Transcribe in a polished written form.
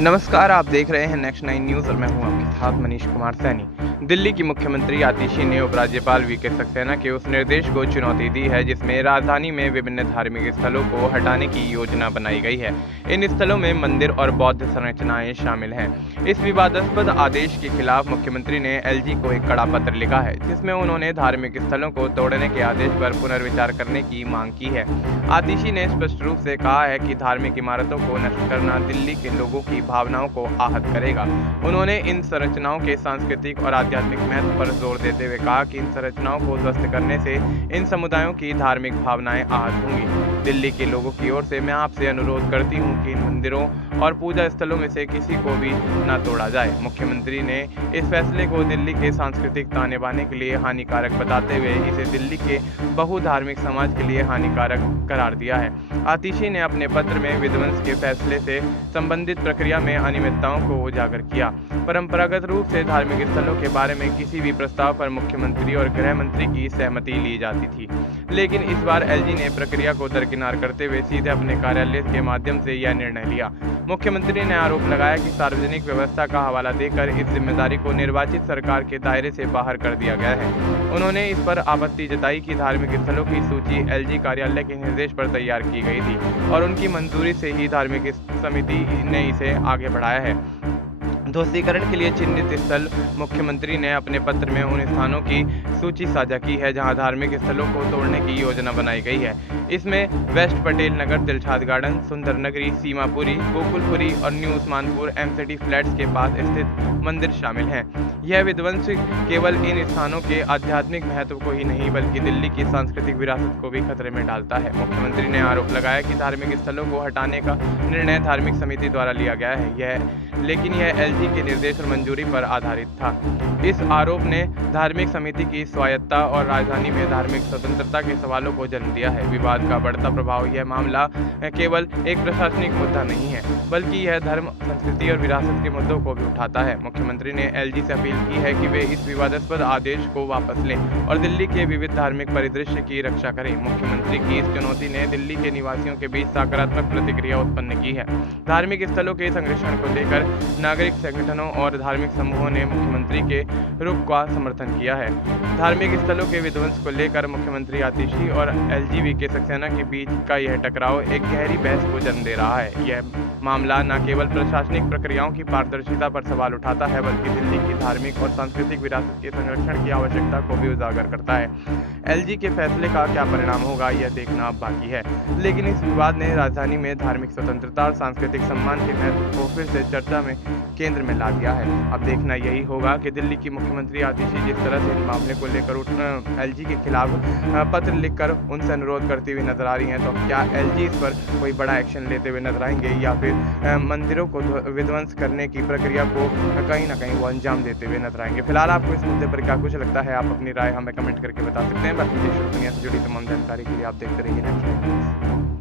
नमस्कार, आप देख रहे हैं नेक्स्ट 9 न्यूज़ और मैं हूं आपके साथ मनीष कुमार सैनी। दिल्ली की मुख्यमंत्री आतिशी ने उपराज्यपाल वीके सक्सेना के उस निर्देश को चुनौती दी है जिसमें राजधानी में विभिन्न धार्मिक स्थलों को हटाने की योजना बनाई गई है। इन स्थलों में मंदिर और बौद्ध संरचनाएं शामिल हैं। इस विवादास्पद आदेश के खिलाफ मुख्यमंत्री ने एलजी को एक कड़ा पत्र लिखा है जिसमें उन्होंने धार्मिक स्थलों को तोड़ने के आदेश पर पुनर्विचार करने की मांग की है। आतिशी ने स्पष्ट रूप से कहा है कि धार्मिक इमारतों को नष्ट करना दिल्ली के लोगों की भावनाओं को आहत करेगा। उन्होंने इन संरचनाओं के सांस्कृतिक और आध्यात्मिक महत्व पर जोर देते हुए कहा कि इन संरचनाओं को ध्वस्त करने से इन समुदायों की धार्मिक भावनाएं आहत होंगी। दिल्ली के लोगों की ओर से मैं आपसे अनुरोध करती हूं कि इन मंदिरों और पूजा स्थलों में से किसी को भी न तोड़ा जाए। मुख्यमंत्री ने इस फैसले को दिल्ली के सांस्कृतिक ताने बाने के लिए हानिकारक बताते हुए इसे दिल्ली के बहुधार्मिक समाज के लिए हानिकारक करार दिया है। आतिशी ने अपने पत्र में विध्वंस के फैसले से संबंधित प्रक्रिया में अनियमितताओं को उजागर किया। परंपरागत रूप से धार्मिक स्थलों के बारे में किसी भी प्रस्ताव पर मुख्यमंत्री और गृह मंत्री की सहमति ली जाती थी, लेकिन इस बार एलजी ने प्रक्रिया को दरकिनार करते हुए सीधे अपने कार्यालय के माध्यम से यह निर्णय लिया। मुख्यमंत्री ने आरोप लगाया कि सार्वजनिक व्यवस्था का हवाला देकर इस जिम्मेदारी को निर्वाचित सरकार के दायरे से बाहर कर दिया गया है। उन्होंने इस पर आपत्ति जताई कि धार्मिक स्थलों की सूची एलजी कार्यालय के निर्देश पर तैयार की गई थी और उनकी मंजूरी से ही धार्मिक समिति ने इसे आगे बढ़ाया है। ध्वस्तीकरण के लिए चिन्हित स्थल मुख्यमंत्री ने अपने पत्र में उन स्थानों की सूची साझा की है जहां धार्मिक स्थलों को तोड़ने की योजना बनाई गई है। इसमें वेस्ट पटेल नगर, दिलशाद गार्डन, सुंदर नगरी, सीमापुरी, गोकुलपुरी और न्यू उस्मानपुर एमसीडी फ्लैट्स के पास स्थित मंदिर शामिल हैं। यह विध्वंस केवल इन स्थानों के आध्यात्मिक महत्व को ही नहीं बल्कि दिल्ली की सांस्कृतिक विरासत को भी खतरे में डालता है। मुख्यमंत्री ने आरोप लगाया कि धार्मिक स्थलों को हटाने का निर्णय धार्मिक समिति द्वारा लिया गया है, लेकिन यह एलजी के निर्देश और मंजूरी पर आधारित था। इस आरोप ने धार्मिक समिति की स्वायत्ता और राजधानी में धार्मिक स्वतंत्रता के सवालों को जन्म दिया है। विवाद का बढ़ता प्रभाव यह मामला केवल एक प्रशासनिक मुद्दा नहीं है बल्कि यह धर्म, संस्कृति और विरासत के मुद्दों को भी उठाता है। मुख्यमंत्री ने एलजी से अपील की है कि वे इस विवादास्पद आदेश को वापस लें और दिल्ली के विविध धार्मिक परिदृश्य की रक्षा करें। मुख्यमंत्री की इस चुनौती ने दिल्ली के निवासियों के बीच सकारात्मक प्रतिक्रिया उत्पन्न की है। धार्मिक स्थलों के संरक्षण को लेकर नागरिक संगठनों और धार्मिक समूहों ने मुख्यमंत्री के रुख का समर्थन किया है। धार्मिक स्थलों के विध्वंस को लेकर मुख्यमंत्री आतिशी और एलजी वीके सक्सेना के बीच का यह टकराव एक गहरी बहस को जन्म दे रहा है। यह मामला न केवल प्रशासनिक प्रक्रियाओं की पारदर्शिता पर सवाल उठाता है बल्कि दिल्ली की धार्मिक और सांस्कृतिक विरासत के संरक्षण की आवश्यकता को भी उजागर करता है। एलजी के फैसले का क्या परिणाम होगा यह देखना अब बाकी है, लेकिन इस विवाद ने राजधानी में धार्मिक स्वतंत्रता और सांस्कृतिक सम्मान के महत्व को फिर से चर्चा में केंद्र में ला दिया है। अब देखना यही होगा कि दिल्ली की मुख्यमंत्री आतिशी जिस तरह से इस मामले को लेकर एलजी के खिलाफ पत्र लिखकर उनसे अनुरोध करती हुई नजर आ रही हैं, तो क्या एलजी इस पर कोई बड़ा एक्शन लेते हुए नजर आएंगे या फिर मंदिरों को विध्वंस करने की प्रक्रिया को कहीं ना कहीं वो अंजाम देते हुए नजर आएंगे। फिलहाल आपको इस मुद्दे पर क्या कुछ लगता है, आप अपनी राय हमें कमेंट करके बता सकते हैं। बाकी देश और दुनिया से जुड़ी तमाम जानकारी के लिए आप देखते रहिए नेक्स्ट।